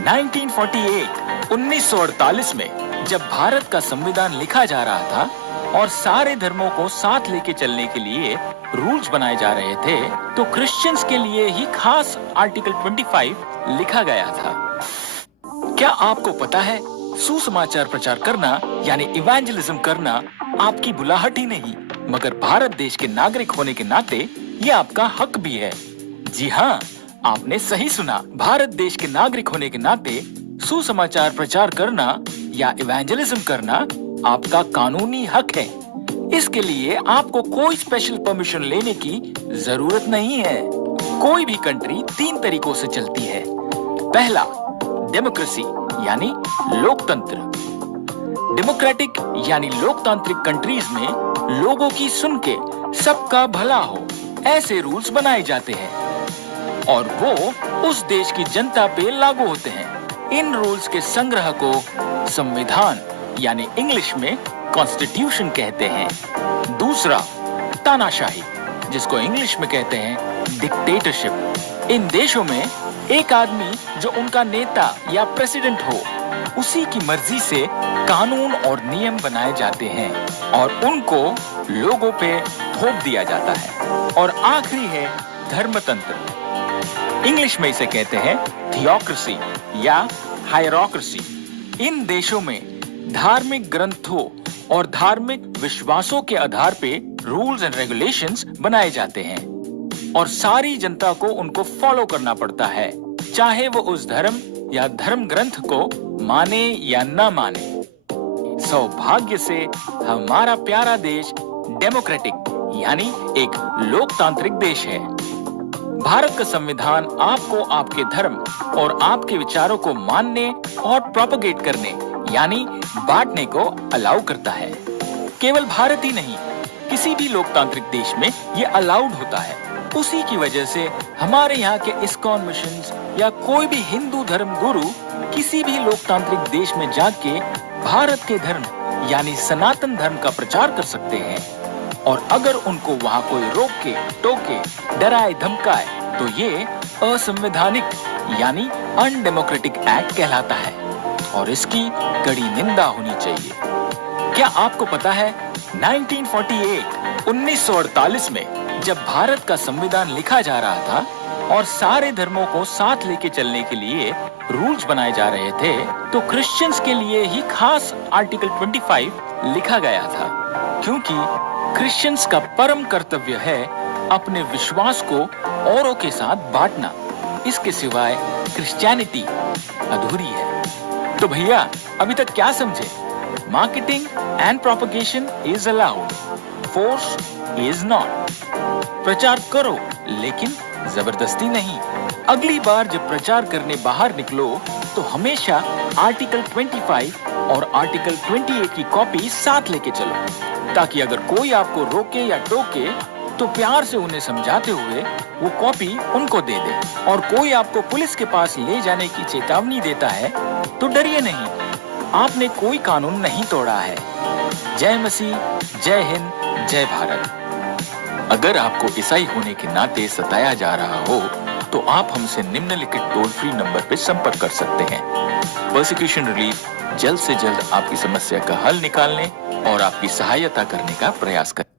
1948 में जब भारत का संविधान लिखा जा रहा था और सारे धर्मों को साथ लेके चलने के लिए रूल्स बनाए जा रहे थे, तो क्रिश्चियंस के लिए ही खास आर्टिकल 25 लिखा गया था। क्या आपको पता है, सुसमाचार प्रचार करना यानी इवेंजलिज्म करना आपकी बुलाहट ही नहीं, मगर भारत देश के नागरिक होने के नाते ये आपका हक भी है। जी हाँ, आपने सही सुना। भारत देश के नागरिक होने के नाते सुसमाचार प्रचार करना या इवेंजलिज्म करना आपका कानूनी हक है। इसके लिए आपको कोई स्पेशल परमिशन लेने की जरूरत नहीं है। कोई भी कंट्री 3 तरीकों से चलती है। पहला, डेमोक्रेसी यानी लोकतंत्र। डेमोक्रेटिक यानी लोकतांत्रिक कंट्रीज में लोगों की सुन के सबका भला हो, ऐसे रूल्स बनाए जाते हैं और वो उस देश की जनता पे लागू होते हैं। इन रूल्स के संग्रह को संविधान यानी इंग्लिश में कॉन्स्टिट्यूशन कहते हैं। दूसरा, तानाशाही, जिसको इंग्लिश में कहते हैं डिक्टेटरशिप। इन देशों में एक आदमी जो उनका नेता या प्रेसिडेंट हो, उसी की मर्जी से कानून और नियम बनाए जाते हैं और उनको लोगों पे थोप दिया जाता है। और आखिरी है धर्मतंत्र। इंग्लिश में इसे कहते हैं थियोक्रेसी या हायरार्की। इन देशों में धार्मिक ग्रंथों और धार्मिक विश्वासों के आधार पे रूल्स एंड रेगुलेशंस बनाए जाते हैं और सारी जनता को उनको फॉलो करना पड़ता है, चाहे वो उस धर्म या धर्म ग्रंथ को माने या न माने। सौभाग्य से हमारा प्यारा देश डेमोक्रेटिक यानी एक लोकतांत्रिक देश है। भारत का संविधान आपको आपके धर्म और आपके विचारों को मानने और प्रोपेगेट करने यानी बांटने को अलाउ करता है। केवल भारत ही नहीं, किसी भी लोकतांत्रिक देश में ये अलाउड होता है। उसी की वजह से हमारे यहाँ के इस्कॉन मिशंस या कोई भी हिंदू धर्म गुरु किसी भी लोकतांत्रिक देश में जाके भारत के धर्म यानी सनातन धर्म का प्रचार कर सकते हैं। और अगर उनको वहाँ कोई रोक के, टोके, डराए, धमकाए तो ये असंवैधानिक यानी अनडेमोक्रेटिक एक्ट कहलाता है और इसकी कड़ी निंदा होनी चाहिए। क्या आपको पता है 1948 में जब भारत का संविधान लिखा जा रहा था और सारे धर्मों को साथ लेके चलने के लिए रूल्स बनाए जा रहे थे, तो क्रिश्चियंस के लिए ही खास आर्टिकल 25 लिखा गया था, क्योंकि क्रिश्चियंस का परम कर्तव्य है अपने विश्वास को औरों के साथ बांटना। इसके सिवाय क्रिश्चियनिटी अधूरी है। तो भैया, अभी तक क्या समझे? Marketing and propagation is allowed, force is not. प्रचार करो लेकिन जबरदस्ती नहीं। अगली बार जब प्रचार करने बाहर निकलो तो हमेशा आर्टिकल 25 और आर्टिकल 28 की कॉपी साथ लेके चलो, ताकि अगर कोई आपको रोके या टोके तो प्यार से उन्हें समझाते हुए वो कॉपी उनको दे दे। और कोई आपको पुलिस के पास ले जाने की चेतावनी देता है तो डरिए नहीं, आपने कोई कानून नहीं तोड़ा है। जय मसीह, जय हिंद, जय भारत। अगर आपको ईसाई होने के नाते सताया जा रहा हो तो आप हमसे निम्नलिखित टोल फ्री नंबर पर संपर्क कर सकते हैं। परसिक्यूशन रिलीफ जल्द से जल्द आपकी समस्या का हल निकालने और आपकी सहायता करने का प्रयास करें।